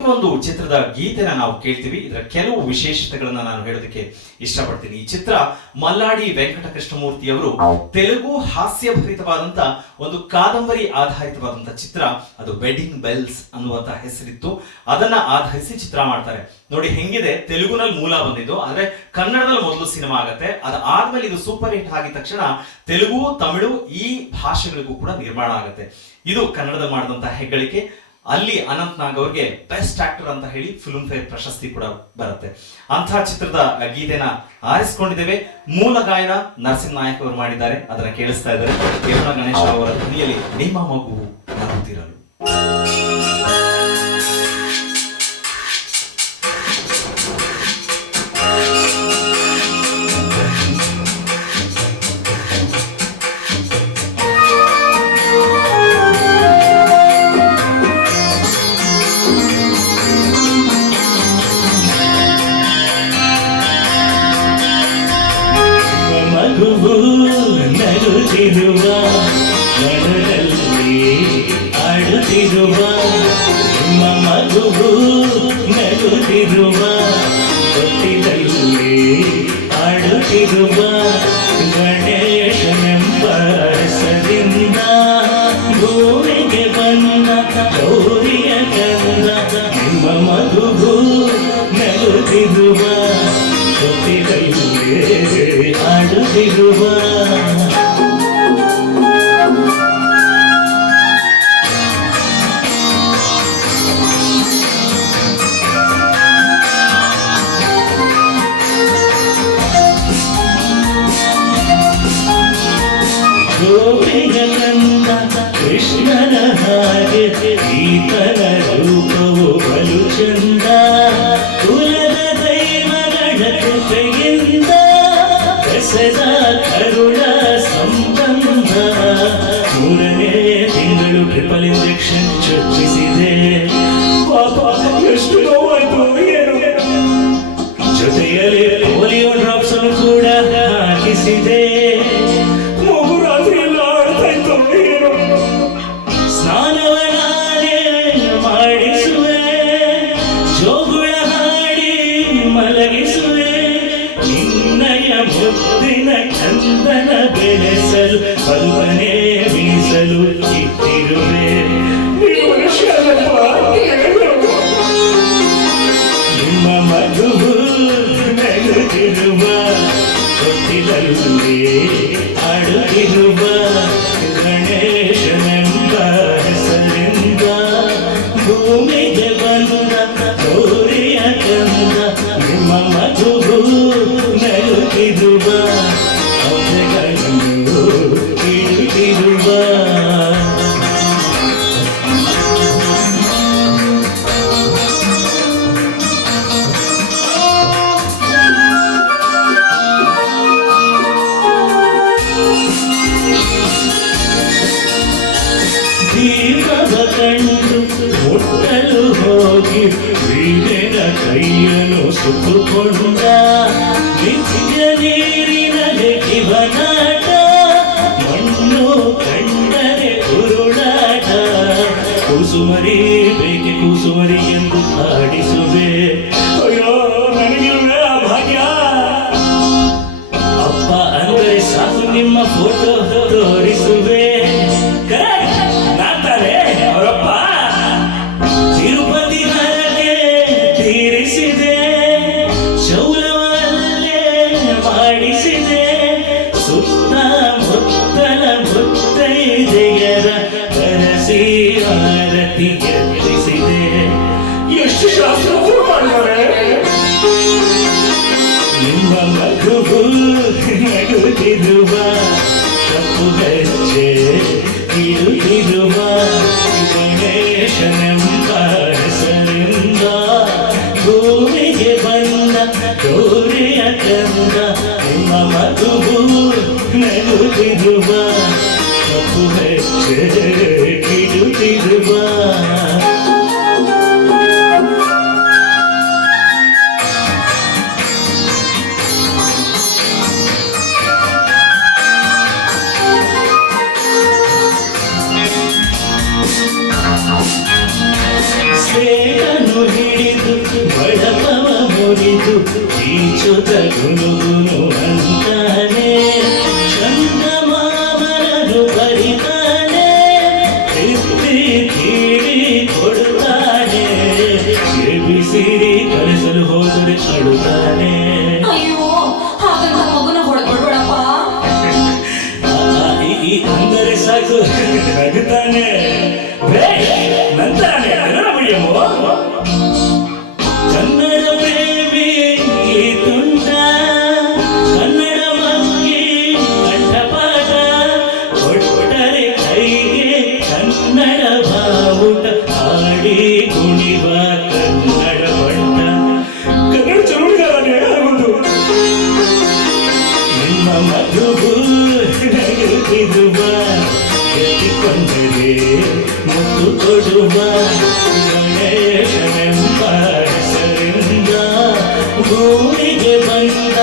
ಒಂದು ಚಿತ್ರದ ಗೀತೆನ ನಾವು ಕೇಳ್ತೀವಿ. ಇದರ ಕೆಲವು ವಿಶೇಷತೆಗಳನ್ನ ನಾನು ಹೇಳೋದಕ್ಕೆ ಇಷ್ಟಪಡ್ತೀನಿ. ಈ ಚಿತ್ರ ಮಲ್ಲಾಡಿ ವೆಂಕಟ ಕೃಷ್ಣಮೂರ್ತಿ ಅವರು ತೆಲುಗು ಹಾಸ್ಯಭರಿತವಾದಂತ ಒಂದು ಕಾದಂಬರಿ ಆಧಾರಿತವಾದಂತ ಚಿತ್ರ. ಅದು ವೆಡ್ಡಿಂಗ್ ಬೆಲ್ಸ್ ಅನ್ನುವಂತ ಹೆಸರಿತ್ತು. ಅದನ್ನ ಆಧರಿಸಿ ಚಿತ್ರ ಮಾಡ್ತಾರೆ. ನೋಡಿ ಹೆಂಗಿದೆ, ತೆಲುಗುನಲ್ಲಿ ಮೂಲ ಬಂದಿದ್ದು, ಆದ್ರೆ ಕನ್ನಡದಲ್ಲಿ ಮೊದಲು ಸಿನಿಮಾ ಆಗತ್ತೆ. ಅದಾದ್ಮೇಲೆ ಇದು ಸೂಪರ್ ಹಿಟ್ ಆಗಿದ ತಕ್ಷಣ ತೆಲುಗು, ತಮಿಳು ಈ ಭಾಷೆಗಳಿಗೂ ಕೂಡ ನಿರ್ಮಾಣ ಆಗುತ್ತೆ. ಇದು ಕನ್ನಡದಲ್ಲಿ ಮಾಡಿದಂತ ಹೆಗ್ಗಳಿಕೆ. ಅಲ್ಲಿ ಅನಂತ್ ನಾಗ್ ಅವರಿಗೆ ಬೆಸ್ಟ್ ಆಕ್ಟರ್ ಅಂತ ಹೇಳಿ ಫಿಲ್ಮ್ ಫೇರ್ ಪ್ರಶಸ್ತಿ ಕೂಡ ಬರುತ್ತೆ. ಅಂತಹ ಚಿತ್ರದ ಗೀತೆನ ಆರಿಸಿಕೊಂಡಿದ್ದೇವೆ. ಮೂಲ ಗಾಯನ ನರಸಿಂಹ ನಾಯಕ್ ಅವರು ಮಾಡಿದ್ದಾರೆ. ಅದನ್ನ ಕೇಳಿಸ್ತಾ ಇದ್ದಾರೆ. ಯಮುನಾ ಗಣೇಶ ಅವರ ಧ್ವನಿಯಲ್ಲಿ ನಿಮ್ಮ ಮಗು ನಗುತ್ತಿರಲು. ನಗುತ್ತಿರುವ ನಡುರಲ್ಲಿ ಆಡುತ್ತಿರುವ ನಿಮ್ಮ ಮಗುವು ನಗುತ್ತಿರುವ ತೊಟ್ಟಿದಲ್ಲಿ ಆಡುತ್ತಿರುವ ಗಣೇಶನೆಂಬ ಹೆಸರಿಂದ ಭೂಮಿಗೆ ಬಂದ ಗೌರಿಯ ಕಂದ. ನಿಮ್ಮ ಮಗುವು ನಗುತ್ತಿರುವ ತೊಟ್ಟಿದಲ್ಲಿ ಆಡುತ್ತಿರುವ ಗೋಪಿಯ ಕಂದ ಕೃಷ್ಣನ ಹಾಗೆ ಈತನ ರೂಪವು ಬಲು ಚಂದ. ಕುಲದ ದೈವಗಳ ಕೃಪೆಯಿಂದ ಬೆಸೆದ ಕರುಣ ಸಂಬಂಧ. ಮೂರನೇ ತಿಂಗಳು ಟ್ರಿಪಲ್ ಇಂಜೆಕ್ಷನ್ ಚರ್ಚಿಸಿದೆ. ಪಾಪ ಎಷ್ಟು ನೋವಾಯ್ತು ಏನು. ಜೊತೆಯಲ್ಲಿ ಪೋಲಿಯೋ ಡ್ರಾಪ್ಸ್ ಅನ್ನು ಕೂಡ ಹಾಕಿಸಿದೆ. ಸ್ನಾನವನಾದೆ ಮಾಡಿಸುವೆ, ಜೋಗುಳ ಹಾಡಿ ಮಲಗಿಸುವೆ. ನಿನ್ನಯ ಮುದ್ದಿನ ಕಂದನ ಬೆಳೆಸಲು ಬಲ್ವನೆ ಮೀಸಲು ಇಟ್ಟಿರುವೆ. ನಿಮ್ಮ ಮಗುವು ನಗುತ್ತಿರುವ ತೊಟ್ಟಿಲಲ್ಲಿ ಆಡುತ್ತಿರುವ ಗಣೇಶನೆಂಬ ಹೆಸರಿಂದ ಭೂಮಿಗೆ ಬಂದ ಗೌರಿಯ ಕಂದ. ನಿಮ್ಮ ಮಗುವು ನಗುತ್ತಿರುವ ಅವತೆಗಳನ್ನು ಇಡುತ್ತಿರುವ ದೀಪವ ಕಂಡು ಮುಟ್ಟಲು ಹೋಗಿ ವೀಣೆನ ಕೈಯನ್ನು ಸುತ್ತುಕೊಂಡ. ನಿತ್ಯ ನೀರಿನಲ್ಲಿ ಇವನಾಟ, ಮಣ್ಣು ಕಂಡರೆ ಉರುಳಾಟ. ಕೂಸುಮರಿ ಬೇಕೆ ಕೂಸುಮರಿ ಎಂದು ಹಾಡಿಸುವೆ. ಅಯ್ಯೋ ನನಗಿರುವೆ ಆ ಭಾಗ್ಯ. ಅಪ್ಪ ಅಂದ್ರೆ ಸಾಕು ನಿಮ್ಮ ಫೋಟೋ ತೋರಿಸುವೆ. ಅವರಪ್ಪ ತಿರುಪತಿ ಹರಕೆ ತೀರಿಸಿದೆ, ಶೌರ್ಯವಲ್ಲೇ ಮಾಡಿಸಿದೆ. ಸುತ್ತ ಮುತ್ತಲ ಮುತ್ತೈದೆಯರ ಕರೆಸಿ ಆರತಿ ಗೆಲ್ಲಿಸಿದೆ. ಎಷ್ಟು ಶಾಸ್ತ್ರ ಮಾಡಿದರೆ ನಿಮ್ಮ ಮಗುವು ನಗುತ್ತಿರುವ ಕಪ್ಪು ಹೆಜ್ಜೆ ಇಡುತ್ತಿರುವ ಗಣೇಶನೆಂಬ ಹೆಸರಿಂದ ಭೂಮಿಗೆ ಬಂದ ಗೌರಿಯ ಕಂದ. ನಿಮ್ಮ ಮಗುವು ನಗುತ್ತಿರುವ ಕಪ್ಪು ಹೆಜ್ಜೆ ಇಡುತ್ತಿರುವ ಸ್ನೇಹನು ಸಾಕು ನಗುತ್ತಾನೆ ನಂತಾನೆ ಕನ್ನಡ ಮೀಡಿಯಮು ಕನ್ನಡ ಪ್ರೇಮಿ ತುಂಟ ಕನ್ನಡ ಮಕ್ಕಿ ಕಂಠಪಾಠ ಕೊಟ್ಟರೆ ಕೈಗೆ ಕನ್ನಡ ಬಾವುಟ ಹಾಡಿ ಕುಣಿವ ಕನ್ನಡ ಬಂಟ ಕನ್ನಡ ಚಳುವಳಿಗಾರನೇ ಆಗುವುದು ನಿಮ್ಮ ಮಗುವು ನಗುತ್ತಿರುವ ಎತ್ತಿಕೊಂಡರೆ ಮುತ್ತು ಕೊಡುವ ಗಣೇಶನೆಂಬ ಹೆಸರಿಂದ ಭೂಮಿಗೆ ಬಂದ